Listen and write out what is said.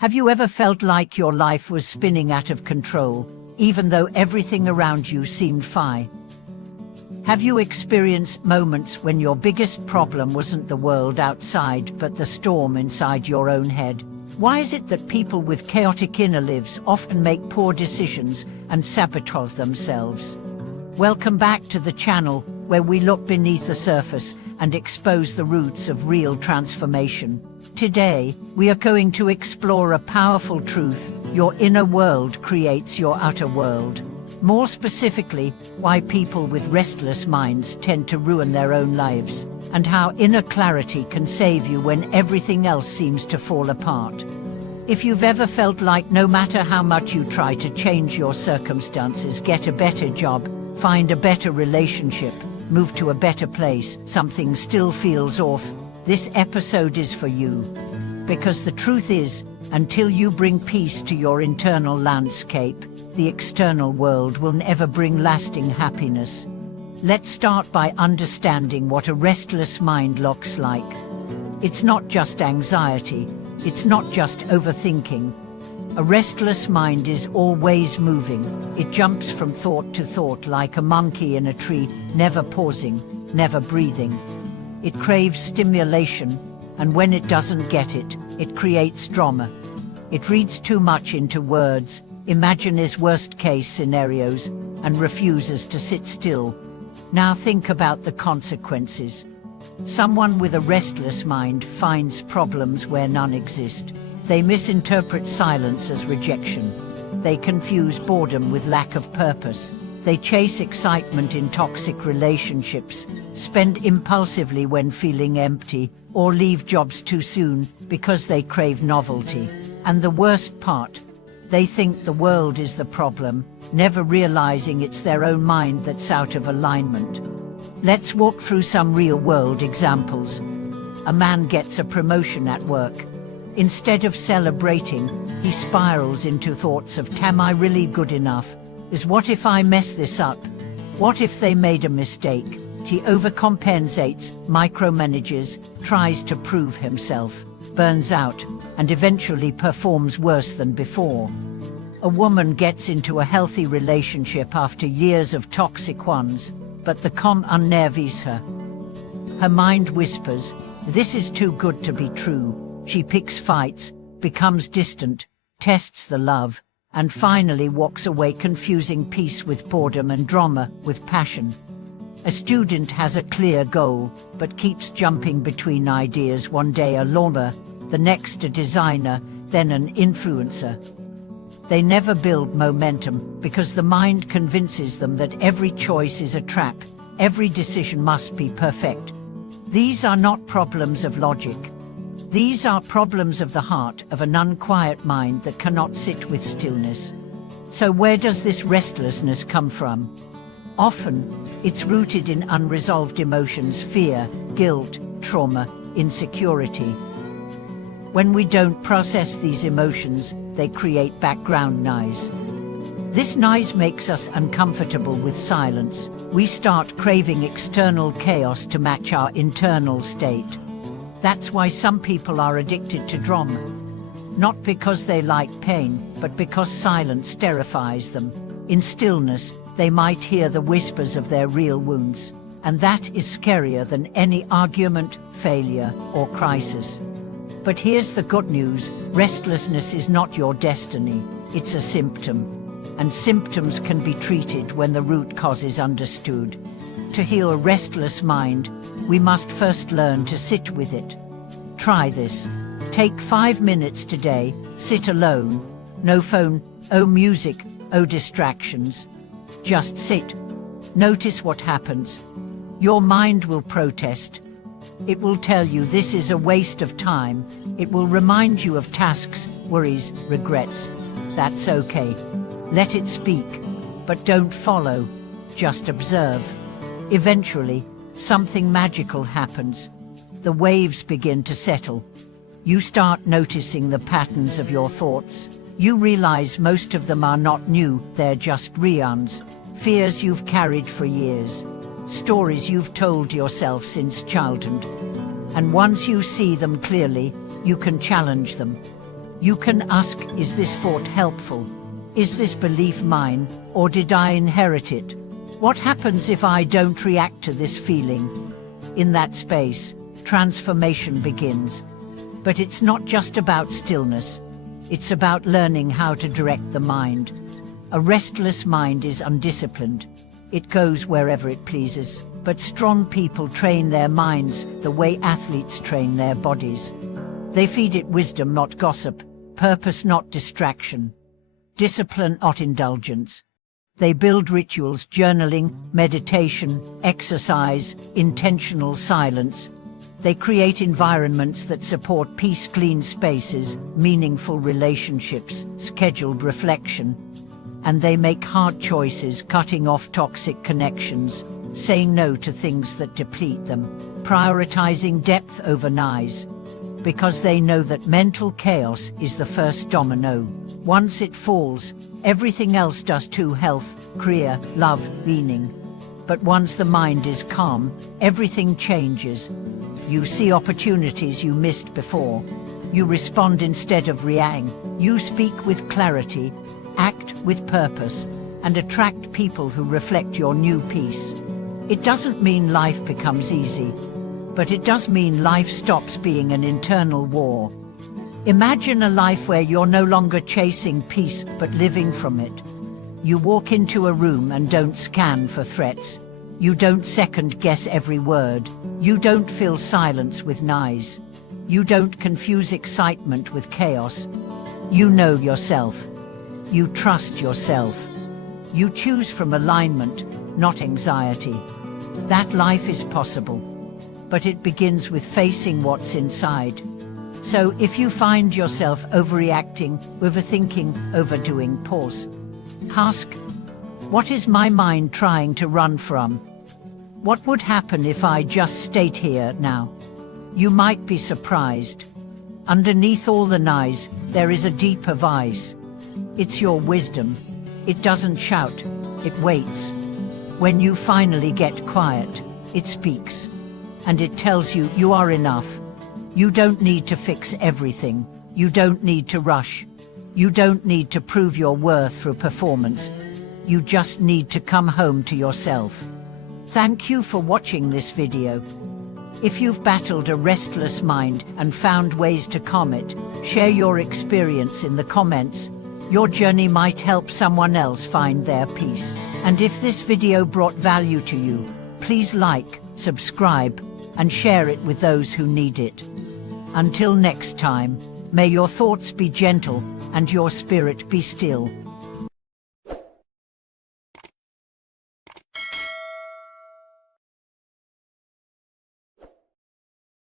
Have you ever felt like your life was spinning out of control, even though everything around you seemed fine? Have you experienced moments when your biggest problem wasn't the world outside but the storm inside your own head? Why is it that people with chaotic inner lives often make poor decisions and sabotage themselves? Welcome back to the channel where we look beneath the surface and expose the roots of real transformation. Today, we are going to explore a powerful truth: your inner world creates your outer world. More specifically, why people with restless minds tend to ruin their own lives, and how inner clarity can save you when everything else seems to fall apart. If you've ever felt like no matter how much you try to change your circumstances, get a better job, find a better relationship, move to a better place, something still feels off, this episode is for you. Because the truth is, until you bring peace to your internal landscape, the external world will never bring lasting happiness. Let's start by understanding what a restless mind looks like. It's not just anxiety, it's not just overthinking. A restless mind is always moving. It jumps from thought to thought like a monkey in a tree, never pausing, never breathing. It craves stimulation, and when it doesn't get it, it creates drama. It reads too much into words, imagines worst-case scenarios, and refuses to sit still. Now think about the consequences. Someone with a restless mind finds problems where none exist. They misinterpret silence as rejection. They confuse boredom with lack of purpose. They chase excitement in toxic relationships, spend impulsively when feeling empty, or leave jobs too soon because they crave novelty. And the worst part, they think the world is the problem, never realizing it's their own mind that's out of alignment. Let's walk through some real-world examples. A man gets a promotion at work. Instead of celebrating, he spirals into thoughts of, am I really good enough? What if I mess this up? What if they made a mistake? He overcompensates, micromanages, tries to prove himself, burns out, and eventually performs worse than before. A woman gets into a healthy relationship after years of toxic ones, but the calm unnerves her. Her mind whispers, this is too good to be true. She picks fights, becomes distant, tests the love, and finally walks away confusing peace with boredom and drama with passion. A student has a clear goal, but keeps jumping between ideas, one day a lawyer, the next a designer, then an influencer. They never build momentum because the mind convinces them that every choice is a trap, every decision must be perfect. These are not problems of logic. These are problems of the heart, of an unquiet mind that cannot sit with stillness. So where does this restlessness come from? Often, it's rooted in unresolved emotions: fear, guilt, trauma, insecurity. When we don't process these emotions, they create background noise. This noise makes us uncomfortable with silence. We start craving external chaos to match our internal state. That's why some people are addicted to drama. Not because they like pain, but because silence terrifies them. In stillness, they might hear the whispers of their real wounds. And that is scarier than any argument, failure, or crisis. But here's the good news: restlessness is not your destiny, it's a symptom. And symptoms can be treated when the root cause is understood. To heal a restless mind, we must first learn to sit with it. Try this. Take 5 minutes today, sit alone. No phone, no music, no distractions. Just sit. Notice what happens. Your mind will protest. It will tell you this is a waste of time. It will remind you of tasks, worries, regrets. That's okay. Let it speak. But don't follow. Just observe. Eventually, something magical happens. The waves begin to settle. You start noticing the patterns of your thoughts. You realize most of them are not new, they're just reruns. Fears you've carried for years. Stories you've told yourself since childhood. And once you see them clearly, you can challenge them. You can ask, is this thought helpful? Is this belief mine, or did I inherit it? What happens if I don't react to this feeling? In that space, transformation begins. But it's not just about stillness. It's about learning how to direct the mind. A restless mind is undisciplined. It goes wherever it pleases. But strong people train their minds the way athletes train their bodies. They feed it wisdom, not gossip, purpose, not distraction, discipline, not indulgence. They build rituals, journaling, meditation, exercise, intentional silence. They create environments that support peace, clean spaces, meaningful relationships, scheduled reflection. And they make hard choices, cutting off toxic connections, saying no to things that deplete them, prioritizing depth over noise. Because they know that mental chaos is the first domino. Once it falls, everything else does too: health, career, love, meaning. But once the mind is calm, everything changes. You see opportunities you missed before. You respond instead of reacting. You speak with clarity, act with purpose, and attract people who reflect your new peace. It doesn't mean life becomes easy, but it does mean life stops being an internal war. Imagine a life where you're no longer chasing peace, but living from it. You walk into a room and don't scan for threats. You don't second-guess every word. You don't fill silence with noise. You don't confuse excitement with chaos. You know yourself. You trust yourself. You choose from alignment, not anxiety. That life is possible. But it begins with facing what's inside. So if you find yourself overreacting, overthinking, overdoing, pause. Ask, what is my mind trying to run from? What would happen if I just stayed here now? You might be surprised. Underneath all the noise, there is a deeper voice. It's your wisdom. It doesn't shout, it waits. When you finally get quiet, it speaks. And it tells you you are enough. You don't need to fix everything. You don't need to rush. You don't need to prove your worth through performance. You just need to come home to yourself. Thank you for watching this video. If you've battled a restless mind and found ways to calm it, share your experience in the comments. Your journey might help someone else find their peace. And if this video brought value to you, please like, subscribe, and share it with those who need it. Until next time, may your thoughts be gentle and your spirit be still.